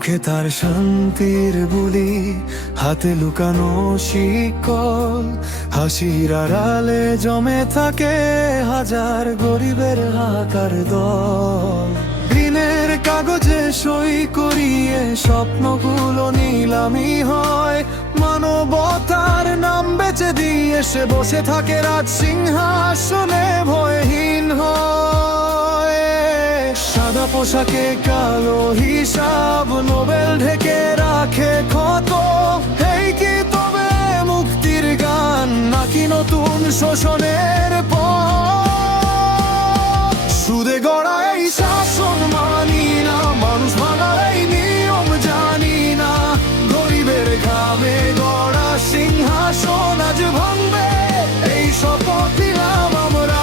মুখে তার শান্তির বুলি, হাতে লুকানো শিকল, হাসির আড়ালে জমে থাকে হাজার গরিবের হাহাকার দল। ঋণের কাগজে সই করিয়ে স্বপ্নগুলো নিলামি হয়, মানবতার নাম বেচে দিয়ে সে বসে থাকে রাজ সিংহাসনে ভয়হীন হয়। সাদা পোশাকে কালো হিসাব, নোবেল ঢেকে রাখে ক্ষত। এই কি তবে মুক্তির গান, নাকি নতুন শোষণের পথ? সুদে গড়া এই শাসন মানি না, মানুষ ভাঙার এই নিয়ম জানি না। গরিবের ঘামে গড়া সিংহাসন আজ ভাঙবে, এই শপথ নিলাম আমরা।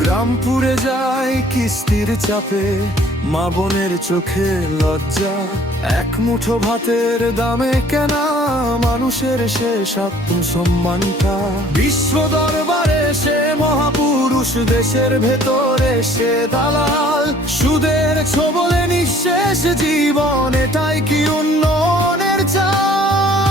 গ্রাম পুড়ে যায় কিস্তির চাপে, মা বোনের চোখে লজ্জা। এক মুঠো ভাতের দামে কেনা মানুষের শেষ আত্মসম্মানটা। বিশ্ব দরবারে সে মহাপুরুষ, দেশের ভেতরে সে দালাল। সুদের ছোবলে নিঃশেষ জীবন, এটাই কি উন্নয়নের চাল?